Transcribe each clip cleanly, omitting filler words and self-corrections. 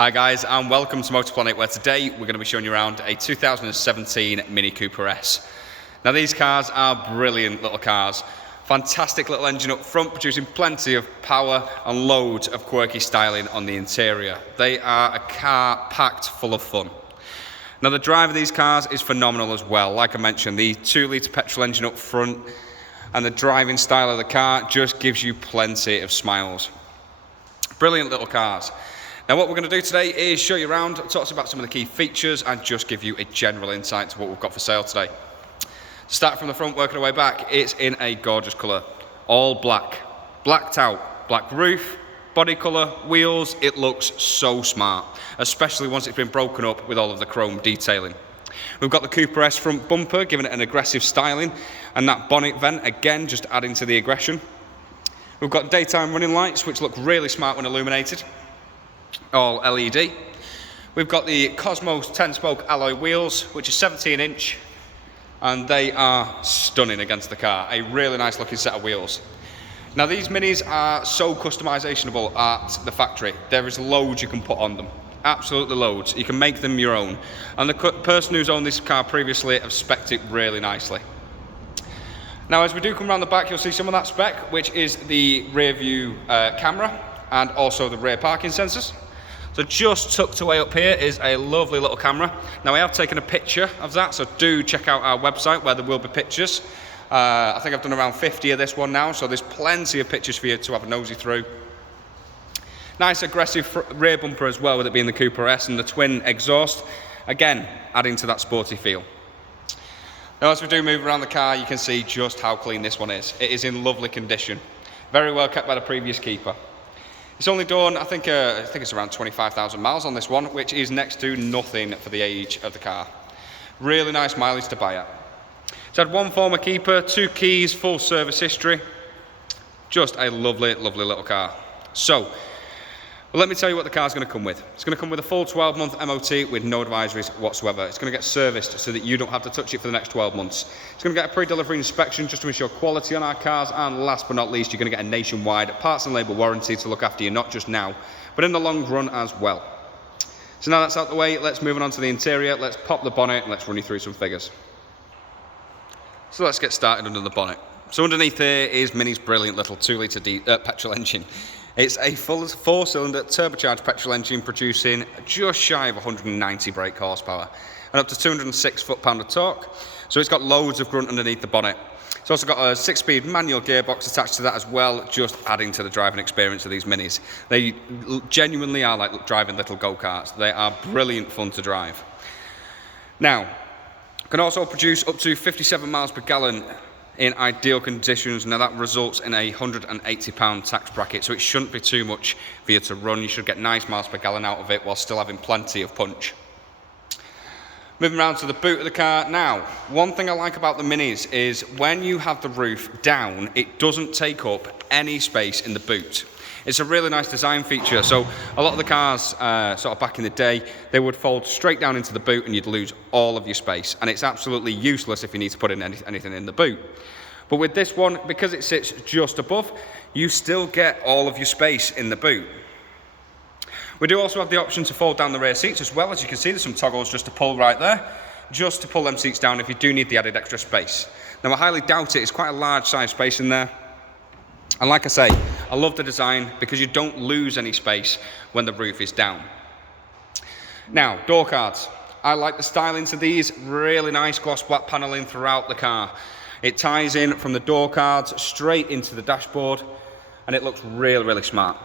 Hi guys, and welcome to Motor Planet, where today we're going to be showing you around a 2017 Mini Cooper S. Now these cars are brilliant little cars. Fantastic little engine up front, producing plenty of power and loads of quirky styling on the interior. They are a car packed full of fun. Now the drive of these cars is phenomenal as well. Like I mentioned, the 2-litre petrol engine up front and the driving style of the car just gives you plenty of smiles. Brilliant little cars. Now what we're going to do today is show you around, talk about some of the key features and just give you a general insight to what we've got for sale today. Start from the front, working our way back, it's in a gorgeous colour. All black, blacked out, black roof, body colour, wheels, it looks so smart, especially once it's been broken up with all of the chrome detailing. We've got the Cooper S front bumper, giving it an aggressive styling, and that bonnet vent, again, just adding to the aggression. We've got daytime running lights, which look really smart when illuminated. All LED. We've got the Cosmos 10-spoke alloy wheels, which are 17-inch, and they are stunning against the car. A really nice looking set of wheels. Now these Minis are so customisationable at the factory. There is loads you can put on them. Absolutely loads. You can make them your own. And the person who's owned this car previously have spec'd it really nicely. Now as we do come around the back, you'll see some of that spec, which is the rear view camera and also the rear parking sensors. So just tucked away up here is a lovely little camera. Now I have taken a picture of that, so do check out our website where there will be pictures. I think I've done around 50 of this one now, so there's plenty of pictures for you to have a nosy through. Nice aggressive rear bumper as well, with it being the Cooper S and the twin exhaust. Again, adding to that sporty feel. Now as we do move around the car, you can see just how clean this one is. It is in lovely condition. Very well kept by the previous keeper. It's only done, I think it's around 25,000 miles on this one, which is next to nothing for the age of the car. Really nice mileage to buy at. It's had one former keeper, 2 keys, full service history. Just a lovely, lovely little car. So, let me tell you what the car's going to come with. It's going to come with a full 12-month MOT with no advisories whatsoever. It's going to get serviced so that you don't have to touch it for the next 12 months. It's going to get a pre-delivery inspection just to ensure quality on our cars, and last but not least, you're going to get a nationwide parts and labour warranty to look after you, not just now, but in the long run as well. So now that's out the way, let's move on to the interior, let's pop the bonnet and let's run you through some figures. So let's get started under the bonnet. So underneath here is Mini's brilliant little 2-litre petrol engine. It's a full 4-cylinder turbocharged petrol engine producing just shy of 190 brake horsepower and up to 206 foot-pound of torque. So it's got loads of grunt underneath the bonnet. It's also got a 6-speed manual gearbox attached to that as well, just adding to the driving experience of these Minis. They genuinely are like driving little go-karts. They are brilliant fun to drive. Now, can also produce up to 57 miles per gallon in ideal conditions. Now that results in a £180 tax bracket, so it shouldn't be too much for you to run. You should get nice miles per gallon out of it while still having plenty of punch. Moving around to the boot of the car. Now, one thing I like about the Minis is when you have the roof down, it doesn't take up any space in the boot. It's a really nice design feature. So a lot of the cars, sort of back in the day, they would fold straight down into the boot and you'd lose all of your space. And it's absolutely useless if you need to put in anything in the boot. But with this one, because it sits just above, you still get all of your space in the boot. We do also have the option to fold down the rear seats as well. As you can see, there's some toggles just to pull right there, just to pull them seats down if you do need the added extra space. Now I highly doubt it, it's quite a large size space in there. And like I say, I love the design because you don't lose any space when the roof is down. Now, door cards. I like the styling to these, really nice gloss black paneling throughout the car. It ties in from the door cards straight into the dashboard and it looks really, really smart.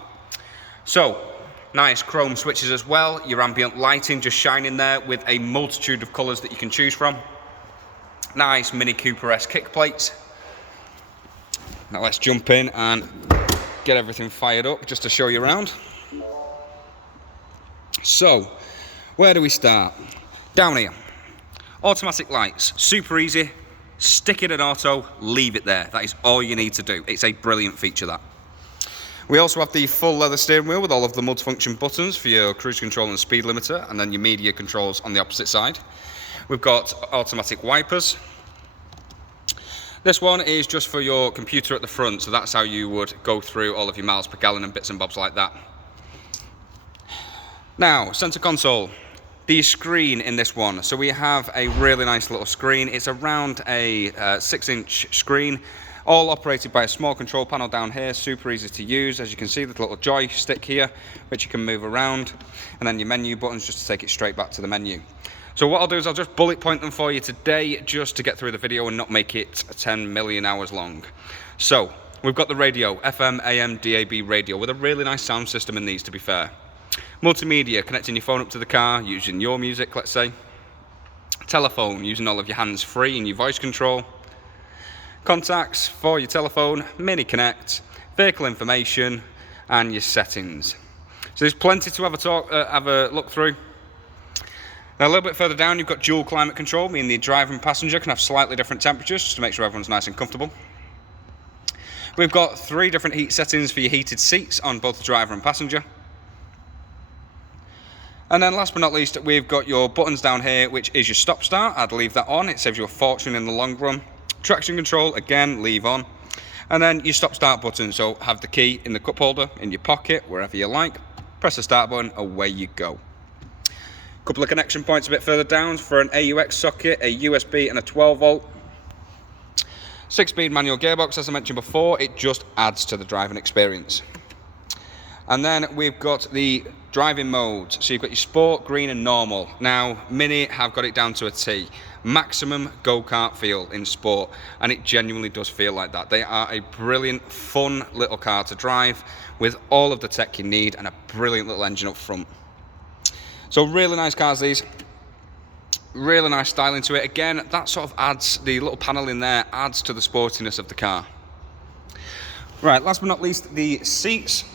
So, nice chrome switches as well, your ambient lighting just shining there with a multitude of colours that you can choose from. Nice Mini Cooper S kick plates. Now let's jump in and get everything fired up just to show you around. So, where do we start? Down here. Automatic lights, super easy. Stick it in auto, leave it there. That is all you need to do. It's a brilliant feature, that. We also have the full leather steering wheel with all of the multifunction buttons for your cruise control and speed limiter, and then your media controls on the opposite side. We've got automatic wipers. This one is just for your computer at the front, so that's how you would go through all of your miles per gallon and bits and bobs like that. Now, center console. The screen in this one. So we have a really nice little screen. It's around a 6-inch screen, all operated by a small control panel down here, super easy to use. As you can see, the little joystick here, which you can move around, and then your menu buttons just to take it straight back to the menu. So what I'll do is I'll just bullet point them for you today, just to get through the video and not make it 10 million hours long. So we've got the radio, FM, AM, DAB radio, with a really nice sound system in these, to be fair. Multimedia, connecting your phone up to the car, using your music, let's say. Telephone, using all of your hands free and your voice control. Contacts for your telephone, mini connect, vehicle information, and your settings. So there's plenty to have a look through. Now a little bit further down, you've got dual climate control, meaning the driver and passenger can have slightly different temperatures, just to make sure everyone's nice and comfortable. We've got 3 different heat settings for your heated seats on both the driver and passenger. And then last but not least, we've got your buttons down here, which is your stop start. I'd leave that on, it saves you a fortune in the long run. Traction control, again, leave on. And then your stop start button, so have the key in the cup holder, in your pocket, wherever you like. Press the start button, away you go. Couple of connection points a bit further down for an AUX socket, a USB and a 12 volt. 6-speed manual gearbox, as I mentioned before, it just adds to the driving experience. And then we've got the driving modes. So you've got your sport, green and normal. Now, Mini have got it down to a T. Maximum go-kart feel in sport, and it genuinely does feel like that. They are a brilliant, fun little car to drive with all of the tech you need and a brilliant little engine up front. So really nice cars, these. Really nice styling to it. Again, that sort of adds, the little panel in there adds to the sportiness of the car. Right, last but not least, the seats.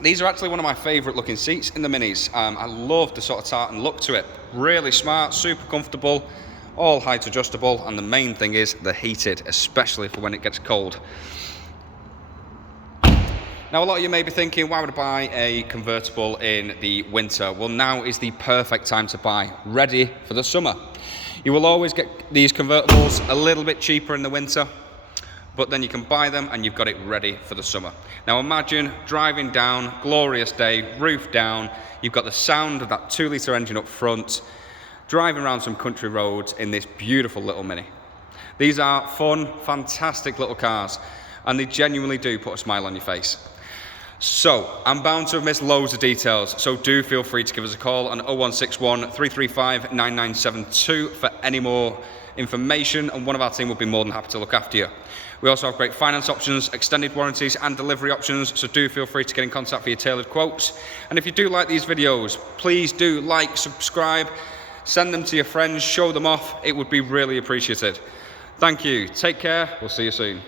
These are actually one of my favourite looking seats in the Minis. I love the sort of tartan look to it. Really smart, super comfortable, all height adjustable, and the main thing is they're heated, especially for when it gets cold. Now a lot of you may be thinking, why would I buy a convertible in the winter? Well, now is the perfect time to buy, ready for the summer. You will always get these convertibles a little bit cheaper in the winter, but then you can buy them and you've got it ready for the summer. Now imagine driving down, glorious day, roof down, you've got the sound of that 2-litre engine up front, driving around some country roads in this beautiful little Mini. These are fun, fantastic little cars, and they genuinely do put a smile on your face. So, I'm bound to have missed loads of details, so do feel free to give us a call on 0161 335 9972 for any more information, and one of our team will be more than happy to look after you. We also have great finance options, extended warranties and delivery options, so do feel free to get in contact for your tailored quotes. And if you do like these videos, please do like, subscribe, send them to your friends, show them off. It would be really appreciated. Thank you, take care, we'll see you soon.